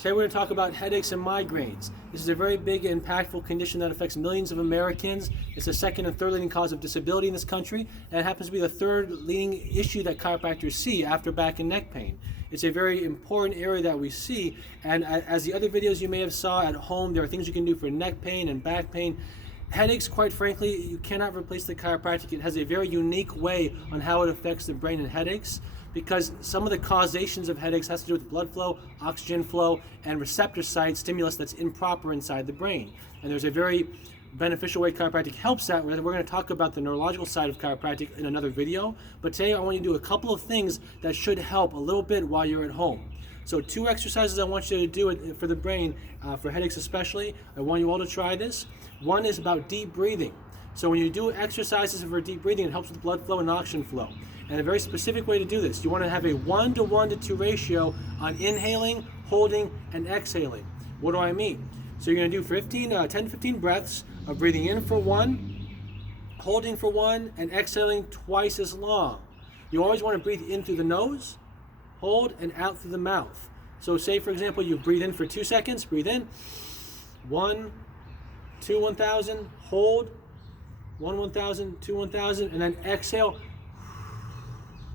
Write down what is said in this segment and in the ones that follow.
Today we're going to talk about headaches and migraines. This is a very big and impactful condition that affects millions of Americans. It's the second and third leading cause of disability in this country, and it happens to be the third leading issue that chiropractors see after back and neck pain. It's a very important area that we see, and as the other videos you may have saw at home, there are things you can do for neck pain and back pain. Headaches, quite frankly, you cannot replace the chiropractic. It has a very unique way on how it affects the brain and headaches, because some of the causations of headaches has to do with blood flow, oxygen flow, and receptor site stimulus that's improper inside the brain. And there's a very beneficial way chiropractic helps that. We're going to talk about the neurological side of chiropractic in another video, but today I want you to do a couple of things that should help a little bit while you're at home. So 2 exercises I want you to do for the brain, for headaches especially. I want you all to try this. One is about deep breathing. So when you do exercises for deep breathing, it helps with blood flow and oxygen flow. And a very specific way to do this, you want to have a 1:1:2 ratio on inhaling, holding, and exhaling. What do I mean? So you're going to do 10 to 15 breaths of breathing in for 1, holding for 1, and exhaling twice as long. You always want to breathe in through the nose, hold, and out through the mouth. So say, for example, you breathe in for 2 seconds, breathe in, 1, 2, 1,000, hold, 1, 1,000, 2, 1,000, and then exhale,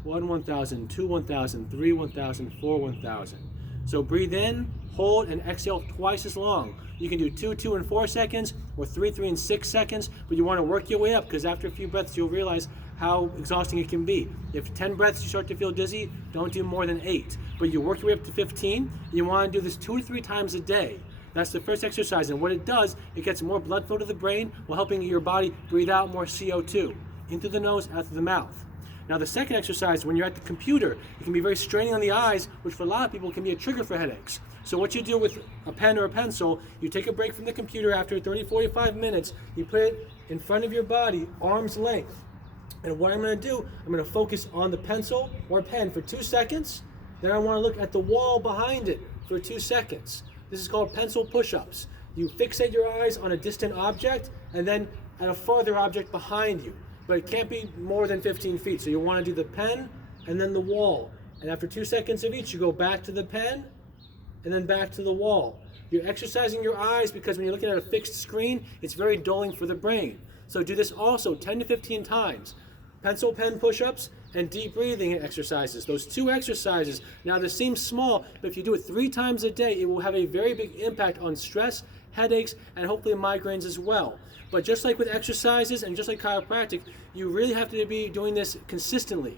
1, 1,000, 2, 1,000, 3, 1,000, 4, 1,000. So breathe in, hold, and exhale twice as long. You can do 2, 2, and 4 seconds, or 3, 3, and 6 seconds, but you want to work your way up, because after a few breaths, you'll realize how exhausting it can be. If 10 breaths you start to feel dizzy, don't do more than 8. But you work your way up to 15, and you want to do this 2 to 3 times a day. That's the first exercise, and what it does, it gets more blood flow to the brain while helping your body breathe out more CO2, in through the nose, out through the mouth. Now the second exercise, when you're at the computer, it can be very straining on the eyes, which for a lot of people can be a trigger for headaches. So what you do with a pen or a pencil, you take a break from the computer after 30-45 minutes, you put it in front of your body, arm's length. And what I'm going to do, I'm going to focus on the pencil or pen for 2 seconds, then I want to look at the wall behind it for 2 seconds. This is called pencil push-ups. You fixate your eyes on a distant object and then at a farther object behind you. But it can't be more than 15 feet. So you want to do the pen and then the wall. And after 2 seconds of each, you go back to the pen and then back to the wall. You're exercising your eyes because when you're looking at a fixed screen, it's very dulling for the brain. So do this also 10 to 15 times. Pencil pen push-ups and deep breathing exercises. Those 2 exercises, now this seems small, but if you do it 3 times a day, it will have a very big impact on stress, headaches, and hopefully migraines as well. But just like with exercises and just like chiropractic, you really have to be doing this consistently.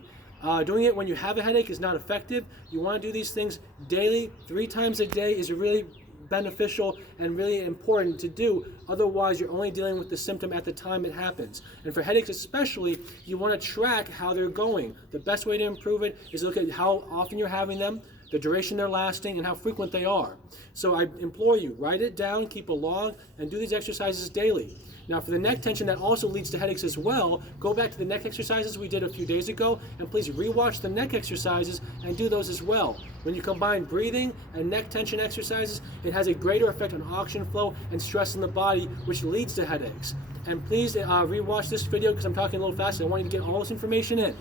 Doing it when you have a headache is not effective. You want to do these things daily. 3 times a day is really beneficial and really important to do. Otherwise, you're only dealing with the symptom at the time it happens. And for headaches especially, you want to track how they're going. The best way to improve it is look at how often you're having them, the duration they're lasting, and how frequent they are. So I implore you, write it down, keep a log, and do these exercises daily. Now for the neck tension that also leads to headaches as well, go back to the neck exercises we did a few days ago, and please rewatch the neck exercises and do those as well. When you combine breathing and neck tension exercises, it has a greater effect on oxygen flow and stress in the body, which leads to headaches. And please rewatch this video because I'm talking a little fast. I want you to get all this information in.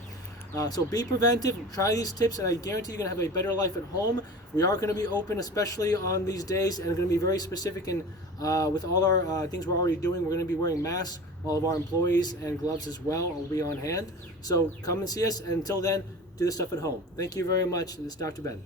So be preventive, try these tips, and I guarantee you're going to have a better life at home. We are going to be open, especially on these days, and going to be very specific in, with all our things we're already doing. We're going to be wearing masks, all of our employees, and gloves as well will be on hand. So come and see us, and until then, do this stuff at home. Thank you very much. This is Dr. Ben.